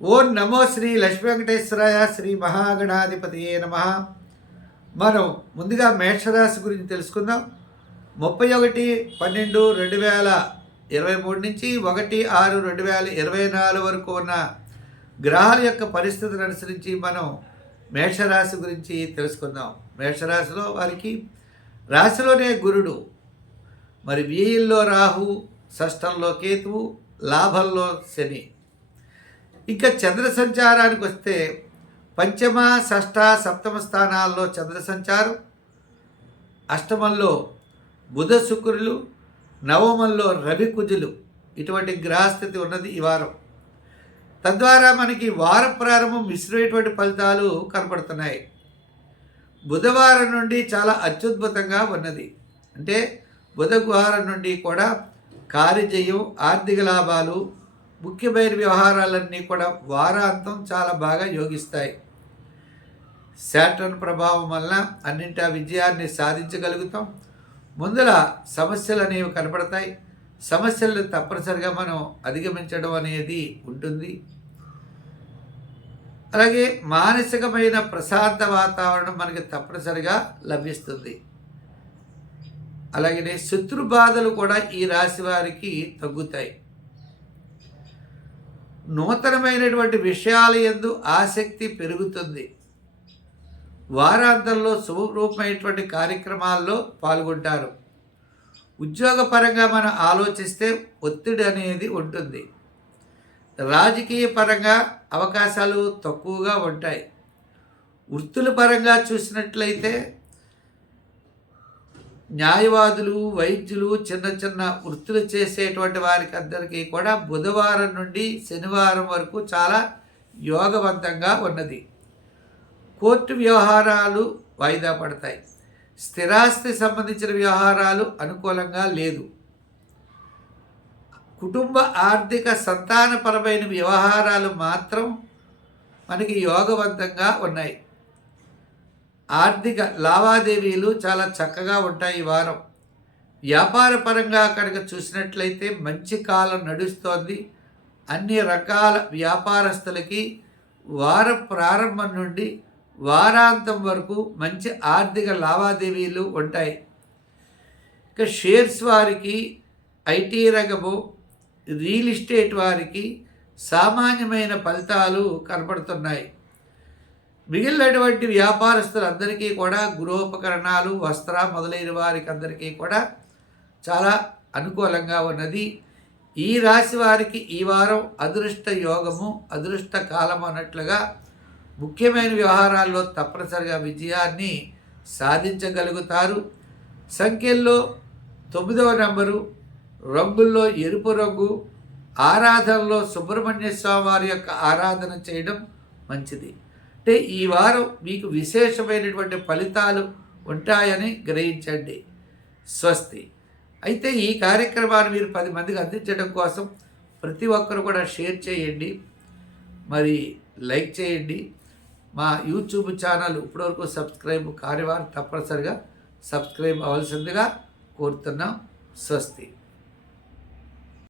ఓం నమో శ్రీ లక్ష్మీ వెంకటేశ్వరాయ శ్రీ మహాగణాధిపతియే నమ. మనం ముందుగా మేషరాశి గురించి తెలుసుకుందాం. ముప్పై ఒకటి పన్నెండు రెండు వేల ఇరవై మూడు నుంచి ఒకటి ఆరు రెండు వేల ఇరవై నాలుగు వరకు ఉన్న గ్రహాల యొక్క పరిస్థితులను అనుసరించి మనం మేషరాశి గురించి తెలుసుకుందాం. మేషరాశిలో వారికి రాశిలోనే గురుడు మరి వ్యయంలో రాహు షష్టంలో కేతువు లాభంలో శని. ఇంకా చంద్ర సంచారానికి వస్తే పంచమ షష్ఠ సప్తమ స్థానాల్లో చంద్ర సంచారం అష్టమంలో బుధ శుక్రులు నవమంలో రవి కుజులు. ఇటువంటి గ్రహస్థితి ఉన్నది ఈ వారం. తద్వారా మనకి వార ప్రారంభం మిశ్రమైనటువంటి ఫలితాలు కనపడుతున్నాయి. బుధవారం నుండి చాలా అత్యద్భుతంగా ఉన్నది. అంటే బుధవారం నుండి కూడా కార్యజయం ఆర్థిక లాభాలు ముఖ్యమైన వ్యవహారాలన్నీ కూడా వారాంతం చాలా బాగా యోగిస్తాయి. శాటర్న్ ప్రభావం వలన అన్నింటి ఆ విజయాన్ని సాధించగలుగుతాం. ముందర సమస్యలు అనేవి కనపడతాయి. సమస్యలను తప్పనిసరిగా మనం అధిగమించడం అనేది ఉంటుంది. అలాగే మానసికమైన ప్రశాంత వాతావరణం మనకి తప్పనిసరిగా లభిస్తుంది. అలాగే శత్రు బాధలు కూడా ఈ రాశి వారికి తగ్గుతాయి. నూతనమైనటువంటి విషయాల ఎందు ఆసక్తి పెరుగుతుంది. వారాంతంలో శుభరూపమైనటువంటి కార్యక్రమాల్లో పాల్గొంటారు. ఉద్యోగపరంగా మనం ఆలోచిస్తే ఒత్తిడి అనేది ఉంటుంది. రాజకీయ పరంగా అవకాశాలు తక్కువగా ఉంటాయి. వృత్తుల పరంగా చూసినట్లయితే న్యాయవాదులు వైద్యులు చిన్న చిన్న వృత్తులు చేసేటువంటి వారికి అందరికీ కూడా బుధవారం నుండి శనివారం వరకు చాలా యోగవంతంగా ఉన్నది. కోర్టు వ్యవహారాలు వాయిదా పడతాయి. స్థిరాస్తి సంబంధించిన వ్యవహారాలు అనుకూలంగా లేదు. కుటుంబ ఆర్థిక సంతానపరమైన వ్యవహారాలు మాత్రం మనకి యోగవంతంగా ఉన్నాయి. ఆర్థిక లావాదేవీలు చాలా చక్కగా ఉంటాయి ఈ వారం. వ్యాపార పరంగా కనుక చూసినట్లయితే మంచి కాలం నడుస్తోంది. అన్ని రకాల వ్యాపారస్తులకి వార ప్రారంభం నుండి వారాంతం వరకు మంచి ఆర్థిక లావాదేవీలు ఉంటాయి. ఇక షేర్స్ వారికి ఐటీ రంగము రియల్ ఎస్టేట్ వారికి సామాన్యమైన ఫలితాలు కనపడుతున్నాయి. మిగిలినటువంటి వ్యాపారస్తులందరికీ కూడా గృహోపకరణాలు వస్త్ర మొదలైన వారికి అందరికీ కూడా చాలా అనుకూలంగా ఉన్నది. ఈ రాశి వారికి ఈ వారం అదృష్ట యోగము అదృష్ట కాలం అన్నట్లుగా ముఖ్యమైన వ్యవహారాల్లో తప్పనిసరిగా విజయాన్ని సాధించగలుగుతారు. సంఖ్యల్లో తొమ్మిదవ నెంబరు రంగుల్లో ఎరుపు రంగు ఆరాధనలో సుబ్రహ్మణ్య స్వామి వారి యొక్క ఆరాధన చేయడం మంచిది. అంటే ఈ వారం మీకు విశేషమైనటువంటి ఫలితాలు ఉంటాయని గ్రహించండి. స్వస్తి. అయితే ఈ కార్యక్రమాన్ని మీరు పది మందికి అందించడం కోసం ప్రతి ఒక్కరు కూడా షేర్ చేయండి. మరి లైక్ చేయండి. మా యూట్యూబ్ ఛానల్ ఇప్పటివరకు సబ్స్క్రైబ్ కార్యవారు తప్పనిసరిగా సబ్స్క్రైబ్ అవ్వాల్సిందిగా కోరుతున్నాం. స్వస్తి.